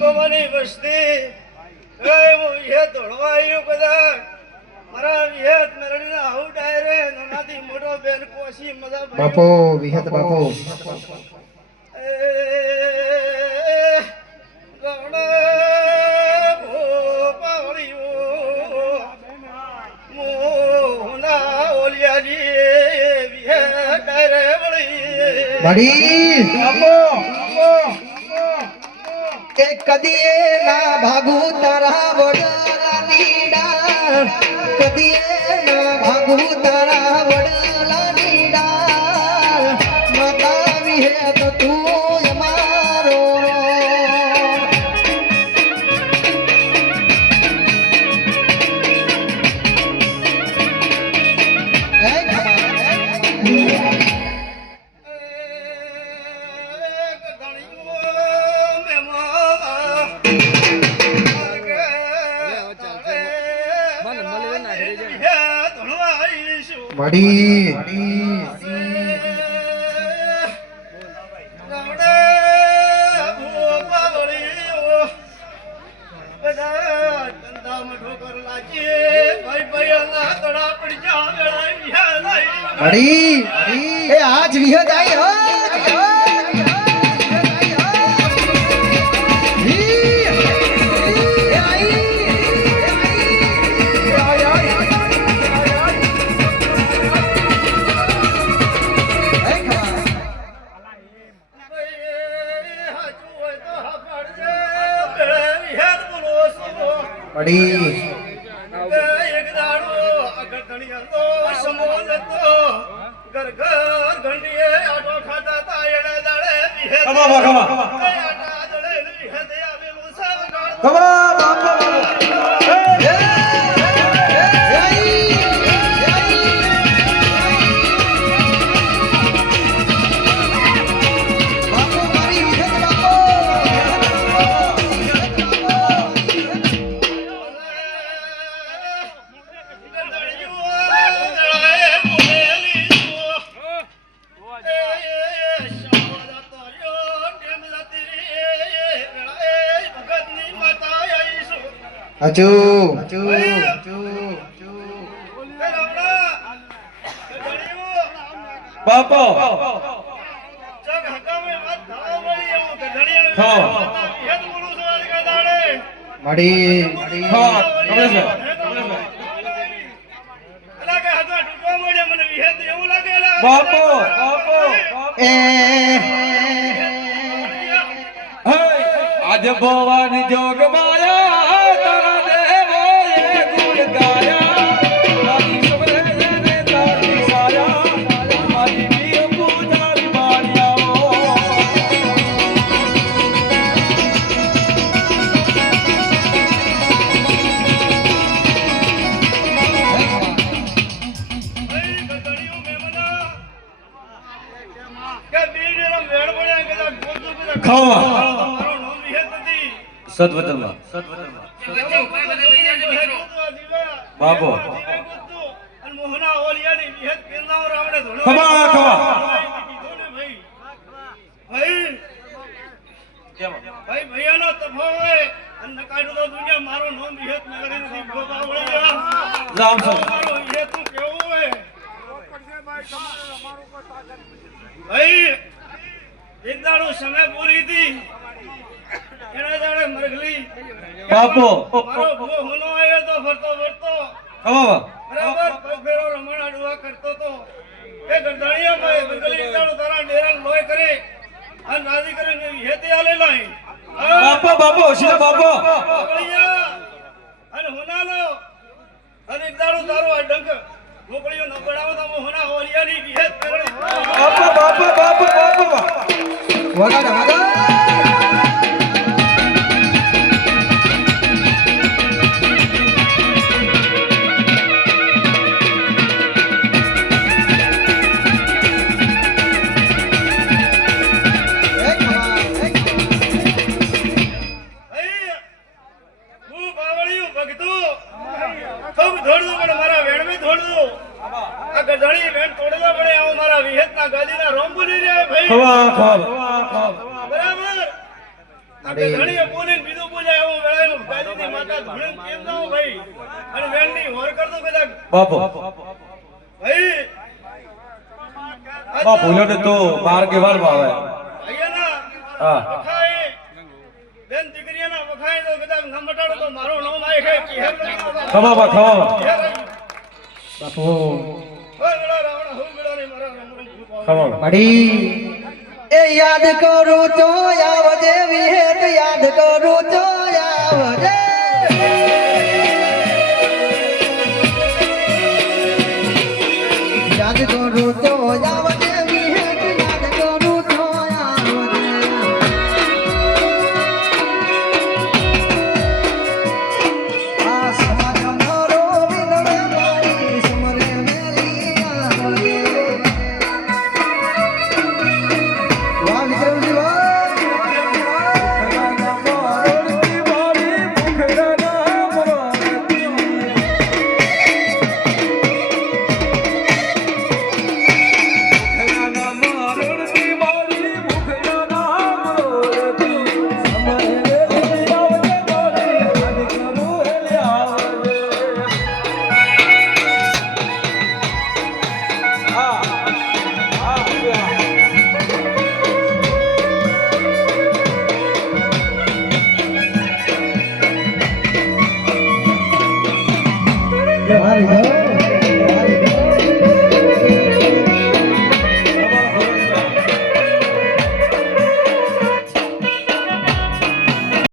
ગોમાની વસ્તી હું એ દોડવા આવ્યો કદાચ મારા વિહત મેરડીના આવું ડાયરે નાનાથી મોટો બેન કોસી મજા બાપો વિહત બાપો બડી બાપો કે કદીએ ના ભાગુ તારા વડલાની ડાળ કદીએ ના ભાગુ તારા વડલાની ડાળ માતા વિહે તો તું અમારો બડી બડી એ આજ વિહત આઈ હો બડી એક દાડો આગળ ધણી હતો સમોલ હતો ઘર ઘર ઘંટીએ આટો ખાતા તા એડે દાડે વિહે આટા દડે વિહે દે આવેલું સાવગાડ કમા બાપો અચુ અચુ અચુ બાપો જગ હકામે વાત થાવ મળી એવું કે ધણી હા હેત બોલું છું આજ કે દાડે બડી હા કમલેશ અલા કે હગા ટૂંકો મળે મને વિહેત એવું લાગે એલા બાપો બાપો એ આજ ભવાની જોગ માયા તારા દેવો એ ગુણ ગાયા તારી સબરે ને તારી સાયા મારી પ્રિય પૂજા વિમાનિયાઓ ખાવા સદવતનમાં બાપો ખમા ખમા ભાઈ ભૈયાનો તફો હોય અને નકાડું તો દુનિયા મારો નામ વિહેત મેળવી નથી ગોપા વળી રામ સર મારો વિહેત તું કેવું હોય ભાઈ એક દાડો સમય પૂરી હતી એના દાડે મરગલી બાપો મારો ભૂવો હોનો આવ્યો તો ફરતો ફરતો ખમા બરાબર પગ ફેરો રમણા ડુઆ કરતો તો એ ગરદાણીયા ભાઈ મરગલી એક દાડો તારા ડેરા લોય કરે અને રાજી કરીને વિહેતે આલે લાઈ બાપો બાપો સીધા બાપો અને હોનાલો અને એક દાડો તારો આ ડંક મોકળીઓ ન પડાવો તો હોના હોલિયાની વિહેત કરે બાપો બાપો બાપો બાપો વગાડ વગાડ મારા વિહેતના ગાદીના રોમ બોલી રહ્યા ભાઈ ખવા ખવા બરાબર આપણે ધણીએ બોલીને બીજું બોલ્યા એવું વેળાયું ગાદીની માતા ધણીને કેમ જાવ ભાઈ અને વેણની હોર કરતો કદાચ બાપુ ભાઈ બાપુ ને તો બાર કે વાર આવે ભાઈયાના હા વખાય બેન દીકરીયાના વખાય તો કદાચ ન મટાડો તો મારું નામ આય છે કેહર ખમા બા બાપુ ઓય વેળા રાવણ હું વેળા ને મારા રામ રામ ખમા મળી એ યાદ કરું તો આવજે વિહેત યાદ કરું તો આવજે યાદ કરું તો આવજે વિહેત યાદ કરું તો આવજે આ સમાજ મારો વિનવે મારી સમરે મેરી આવજે વાહ વિક્રમજી વાહ મારી જાન